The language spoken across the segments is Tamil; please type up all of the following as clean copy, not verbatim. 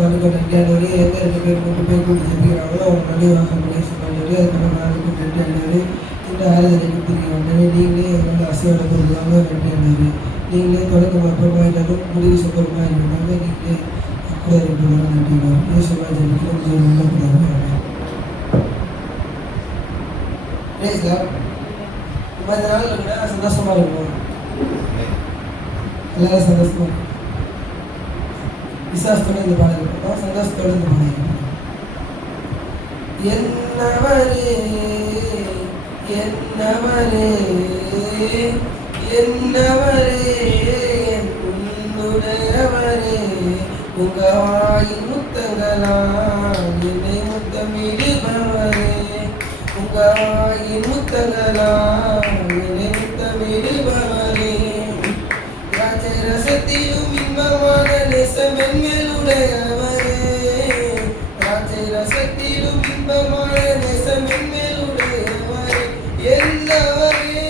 நாளுக்கு நன்றி ஆண்டவரே. எந்த 2 பேர் 3 பேர் கூட்டி செஞ்சுக்கிறாங்களோ அவங்க நன்றி வாங்க சொன்னாண்டவரே. அதுக்கான நாளுக்கு நன்றி ஆண்டவரே. இந்த ஆராதனை கொடுத்துருக்கீங்க ஆண்டவரே. நீங்களே எங்களை அசையோட கொடுக்குறாங்க நன்றி ஆண்டவரே. நீங்களே தொடக்கம் அப்புறமா இருந்தாலும் முடிவு சுத்தமாக இருந்தாங்க. நீங்களே கூட இருக்கிறாங்க நன்றி இயேசுவா ஜெபிக்கிறோம் நல்ல பிள்ளைங்க. இப்போ இந்த நாளில் கூட சந்தோஷமாக இருக்கும். எல்லாரும் சந்தோஷமாக இருக்கும். விசுவாசத்தோடு இந்த பாடல் இருக்கணும். சந்தோஷத்தோடு இந்த பாடல் இருக்கணும். என்னவரே என்னவரே என்னவரே என்னுடையவரே உங்க வாயின் முத்தங்களால் என்னை முத்தமிடுபவரே உங்க வாயின் முத்தங்களால் என்னை முத்தமிடுபவரே ராஜை ரசத்திலும் இன்பமான நேசமென்மேலுடையவரே ராஜை ரசத்திலும் இன்பமான நேசமென்மேலுடையவரே என்னவரே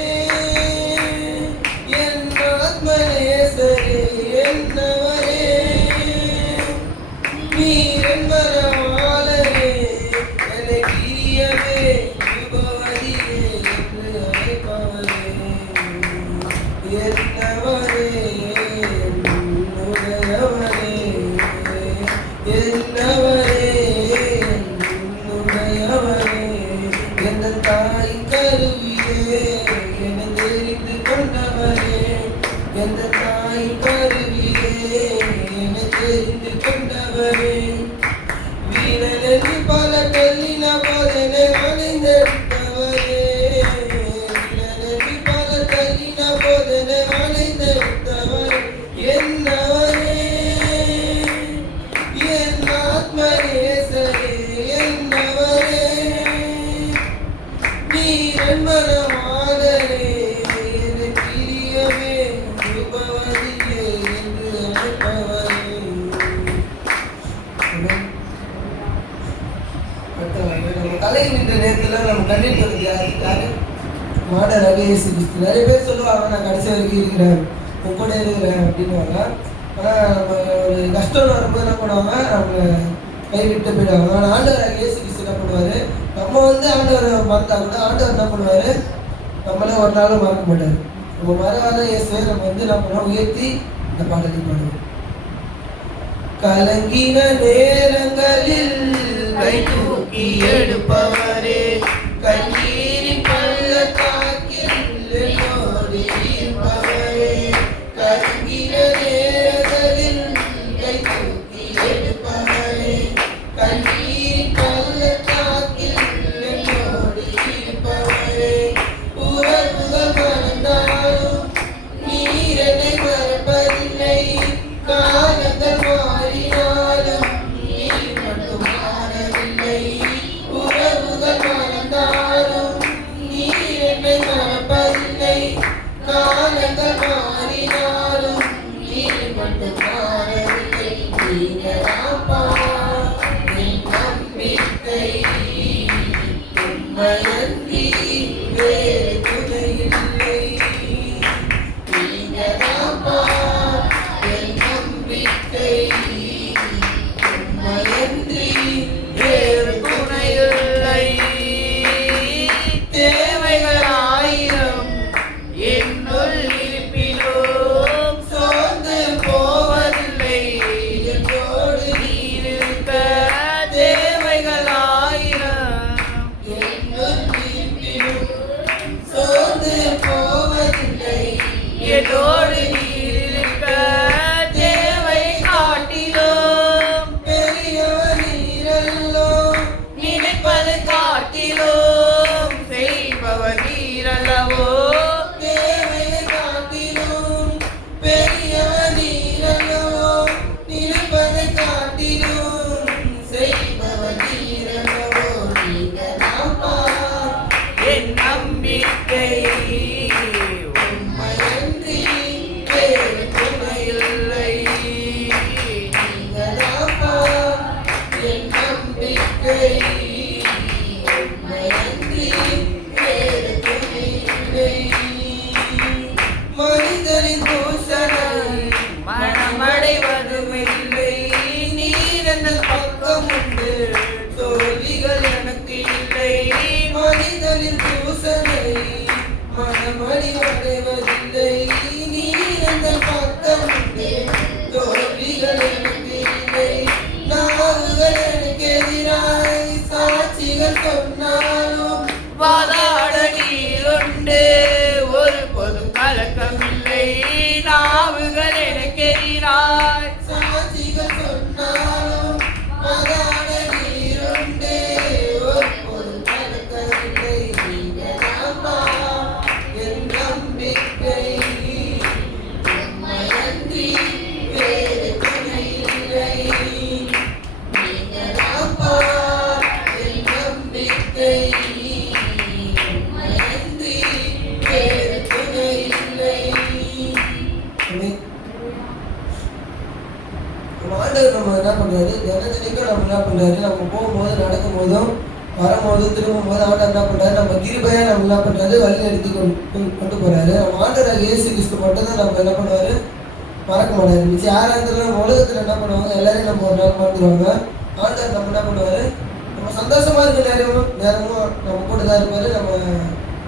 என் ஆத்மநேசரே என்னவரே நீரன் மரமாளரே என்னை கிரியவே உபவதியே என்று அழைப்பவரே என்னவரே என்னுடையவரே என்னவரே என்னுடையவரே எந்த தாய் கருவியே என்னை தெரிந்து கொண்டவரே எந்த தாய் கருவியே என்னை தெரிந்து கொண்டவரே வீரனி பல கல்லின போதனை அணிந்தெடுத்தவரே வீரனி பல கல்லின போதனை அணிந்தெடுத்தவரே என்னவரே என் ஆத்மநேசரே என்னவரே நீரன் மனமாதரே என்னை பிரியவே உபவதியே என்று அழைப்பவரே. நம்ம தலையில் நின்ற நேரத்தில் நம்ம கண்ணீர் தொகுதி யாரு மாடராக இயேசு கிறிஸ்து. நிறைய பேர் சொல்லுவாங்க நான் கடைசி வரைக்கும் இருக்கிறேன் உன் கூட இருக்கிறேன் அப்படின்வாங்க. ஆனால் நம்ம ஒரு கஷ்டம் வரும்போது என்ன பண்ணுவாங்க நம்மளை கைவிட்டு போயிடுவாங்க. ஆனால் ஆண்டவராக இயேசு கிறிஸ்து என்ன பண்ணுவார், நம்ம ஆண்டவரை மறந்தா கூட ஆண்டவர் என்ன பண்ணுவார், நம்மளே ஒரு நாளும் மறக்க மாட்டார். நம்ம மறவாத இயேசுவை நம்ம என்ன பண்ணுவோம், உயர்த்தி இந்த பாடலை பாடுவோம். கலங்கின நேரங்களில் கை தூக்கி எடுப்பவரே கண்ணீரின் பள்ளத்தாக்கில் என்னோடு இருப்பவரே கலங்கின நேரங்களில் கை தூக்கி எடுப்பவரே கண்ணீரின் பள்ளத்தாக்கில் என்னோடு இருப்பவரே உறவுகள் மறந்தாலும் நீர் என்னை மறப்பதில்லை காலங்கள் மாறினாலும் நீர் மட்டும் மாறவில்லை உறவுகள் மறந்தாலும் நீர் என்னை மறப்பதில்லை காலங்கள் மாறினாலும் நீர் மட்டும் மாறவில்லை நீங்களாப்பா என் நம்பிக்கை உண்மையன்றி வேறு துணையில்லை நீங்களாப்பா என் நம்பிக்கை உண்மையன்றி வேறு துணையில்லை தேவைகள் 1000 என்னுள் இருப்பிலும் சோர்ந்து போவதில்லை என்னோடு நீர் இருக்க தேவைகள் 1000 என்னுள் இருப்பிலும் சோர்ந்து போவதில்லை என்னோடு நீர் இருக்க தேவை காட்டிலும் பெரியவர் நீரல்லோ நினைப்பது காட்டிலும் செய்பவர் நீரல்லவோ தேவையை காட்டிலும் பெரியவர் நீரல்லவோ நினைப்பதை காட்டிலும் செய்பவர் நீரல்லவோ நீங்களாப்பா என் நம்பிக்கை உண்மையன்றி வேறு துணையில்லை நீங்களாப்பா என் நம்பிக்கை உண்மையன்றி வேறு துணையில்லை மனிதரின் தூஷணை மனமடைவதுமில்லை நீரன் நம்ம என்ன பண்ணுறாரு, தினத்தினைக்கும் நம்ம என்ன பண்ணுறாரு, நம்ம போகும்போது நடக்கும்போதும் வரும்போதும் திரும்பும்போது ஆண்டவர் என்ன பண்ணுறாரு, நம்ம கிருபையாக நம்ம என்ன பண்ணுறாரு, வழி நடத்தி கொண்டு போகிறாரு. நம்ம ஆண்டவர் இயேசு கிறிஸ்து மட்டும்தான் நம்ம என்ன பண்ணுவார், மறக்க மாட்டாரு. மிச்சம் யாராக இருந்தாலும் உலகத்தில் என்ன பண்ணுவாங்க, எல்லாரையும் நம்ம ஒரு நாள் மறந்துடுவாங்க. ஆண்டவர் நம்ம என்ன பண்ணுவார், நம்ம சந்தோஷமாக இருக்க நேரமும் நம்ம கூட தான் இருப்பார். நம்ம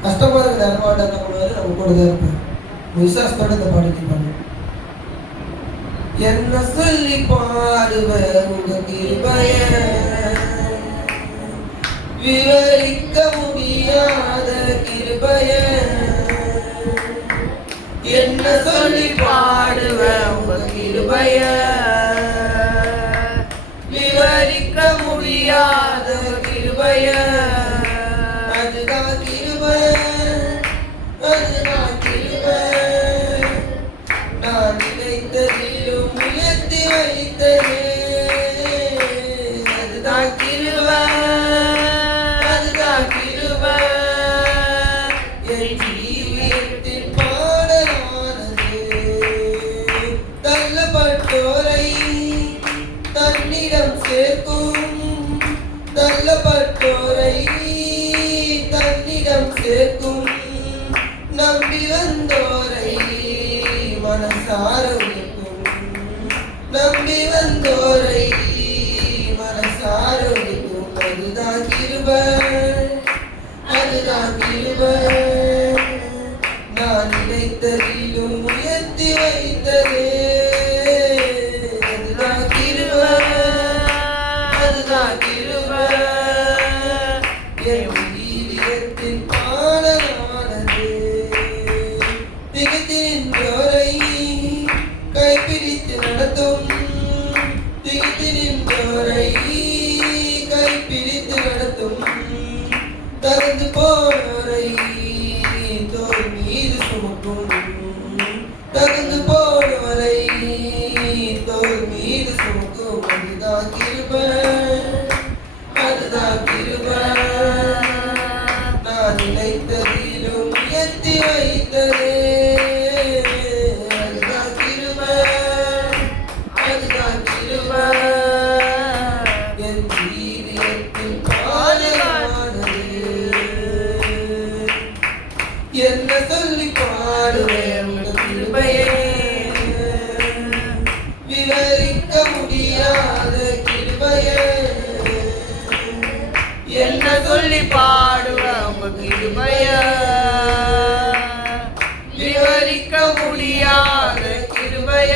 கஷ்டமாக இருக்க நேரமும் ஆண்டவர் என்ன பண்ணுவார், நம்ம கூட தான் இருப்பார். விசுவாசத்தோடு இந்த பாடத்தை பாடுவோம். என்ன சொல்லி பாடுவேன் உங்க கிருபைய, விவரிக்க முடியாத கிருபைய. என்ன சொல்லி பாடுவேன் உங்க கிருபைய, விவரிக்க முடியாத கிருபைய. அதுதான் கிருபை, அதுதான் கிருபை. நான் நினைத்ததிலும் உயர்த்தி வைத்ததே, அதுதான் கிருபை, அதுதான் கிருபை. என் ஜீவியத்தின் பாடலானது தள்ளப்பட்டோரை தன்னிடம் சேர்க்கும், தள்ளப்பட்டோரை தன்னிடம் சேர்க்கும். நம்பி வந்தோரை மனசார உழைக்கும், நம்பி வந்தோரை மனசார உழைக்கும். அதுதான் கிருபை, அதுதான் கிருபை. நான் நினைத்ததிலும் உயர்த்தி வைத்ததே, அதுதான் கிருபை, அதுதான் கிருபை. என் ஜீவியத்தின் பாடலானது திகைத்து நின்றோரை கைப்பிடித்து நடத்தும், திகைத்து நின்றோரை கைப்பிடித்து நடத்தும். தகுந்து போனோரை தோள் மீது சுமக்கும், தகுந்து போனோரை தோள் மீது சுமக்கும். அதுதான் கிருபை, அதுதான் கிருபை. நான் நினைத்ததிலும் உயர்த்தி வைத்ததே, அதுதான் கிருபை, அதுதான் கிருபை. என் ஜீவியத்தின் பாடலானது என்ன சொல்லி பாடுவேன் உங்க கிருபையே, விவரிக்க முடியாத கிருபையே. என்ன சொல்லி பாடுவேன் உங்க கிருபைய, விவரிக்க முடியாத கிருபைய.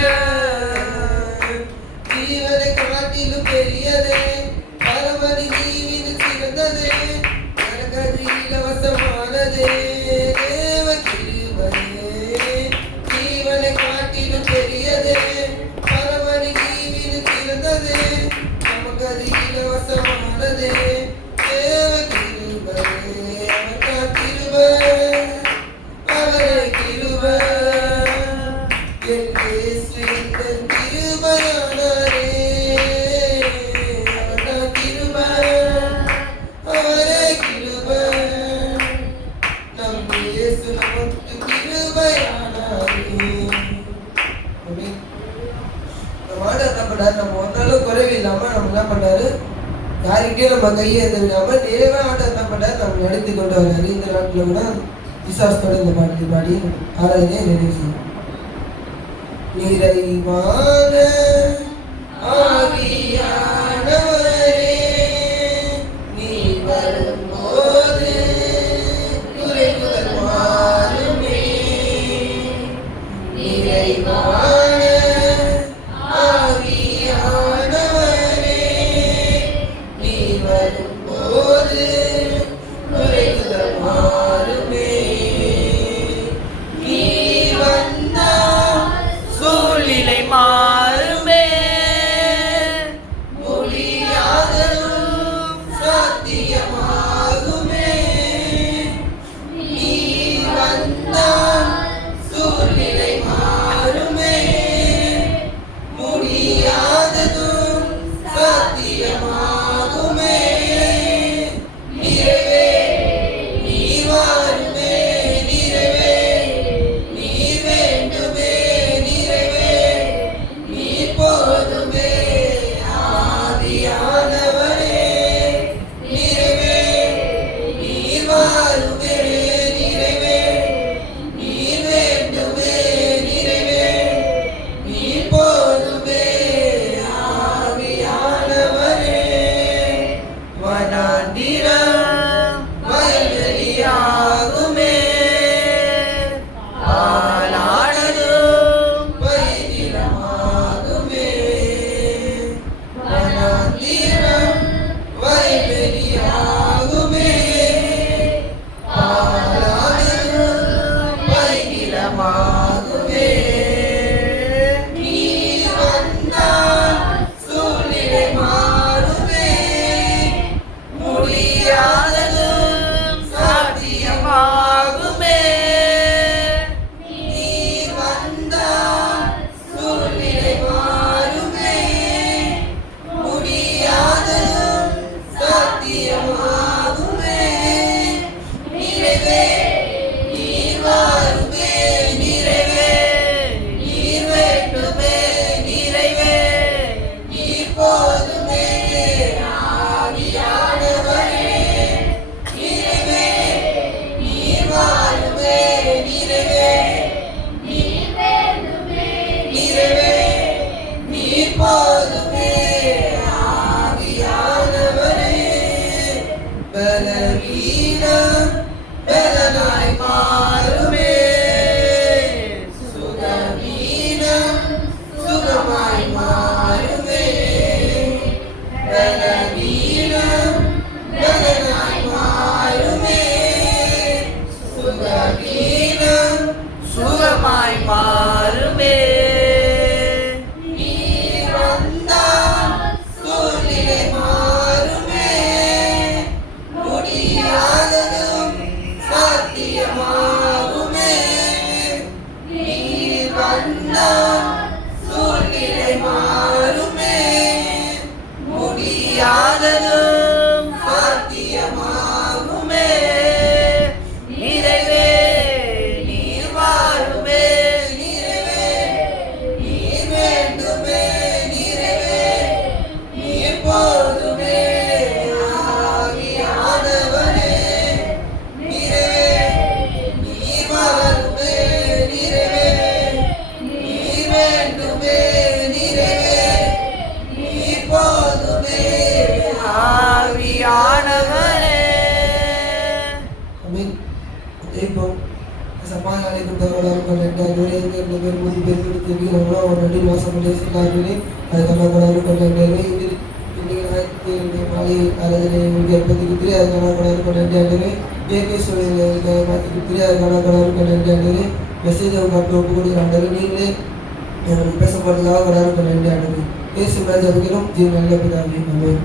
ஜீவனை காட்டிலும் பெரியதே, பரமதி ஜீவின் சிறந்ததே, நரகதி இலவசமானதே, தேவ கிருபையே. ஜீவனை காட்டிலும் பெரியதே, பரமதி ஜீவின் சிறந்ததே, நமக்கு அது இலவசமானதே, தேவ கிருபையே. அவர்தான் கிருபை, அவரே கிருபை. என் இயேசு எந்தன் கிருபையானவரே, அவர்தான் கிருபை, அவரே கிருபை. நம் இயேசு நமக்கு கிருபையானவரே. நம்ம ஆண்டவர் என்ன பண்றாரு, நம்ம ஒரு நாளும் குறைவு இல்லாம நம்ம என்ன பண்றாரு, யாருக்கிட்டையும் நம்ம கையை எந்த விடாம நிறைவே ஆண்டவர் என்ன பண்றாரு, நம்ம நடத்தி கொண்டு வர்றாரு. இந்த நாட்டில் கூட விசுவாசத்தோட இந்த பாட்டு பாடி ஆராதனையை நிறைவு செய்யும். நிறைவான ஆவியானவரே, நீ வரும்போது குறைவுகள் மாறுமே. நிறைவான ஆவியானவரே, நீ வரும்போது குறைவுகள் மாறுமே. நீ வந்தால் சூழ்நிலை மாறுமே, கொண்டாடு கொண்டாண்டு ஆண்டவரே எங்க 2 பேர் 3 பேர் கொடுத்து இருக்கிறாங்களோ அவர் ரெண்டு மாதம் கொண்டாடுறே அதுக்கான கொண்டாடு கொண்டாண்டு இன்னைக்கு மாலை ஆராதனை ஏற்படுத்தி கொடுத்துரு அதுக்கான கொண்டாடு கொண்டாண்டு ஆண்டவரே இயற்கை சூழ்நிலை மாற்றி கொடுத்துரு அதுக்கான கொண்டாடு கொண்டாண்டு ஆண்டவரே மெசேஜ் அவங்க அப்படி ஒப்பு கொடுக்குற ஆண்டவரே நீங்களே எங்களுக்கு பேசப்படுறதுக்காக கொண்டாடு கொண்டாண்டு ஆண்டவரே பேசும் ராஜாவுக்கும் ஜீவன் நல்ல பிதாவே ஆமென்.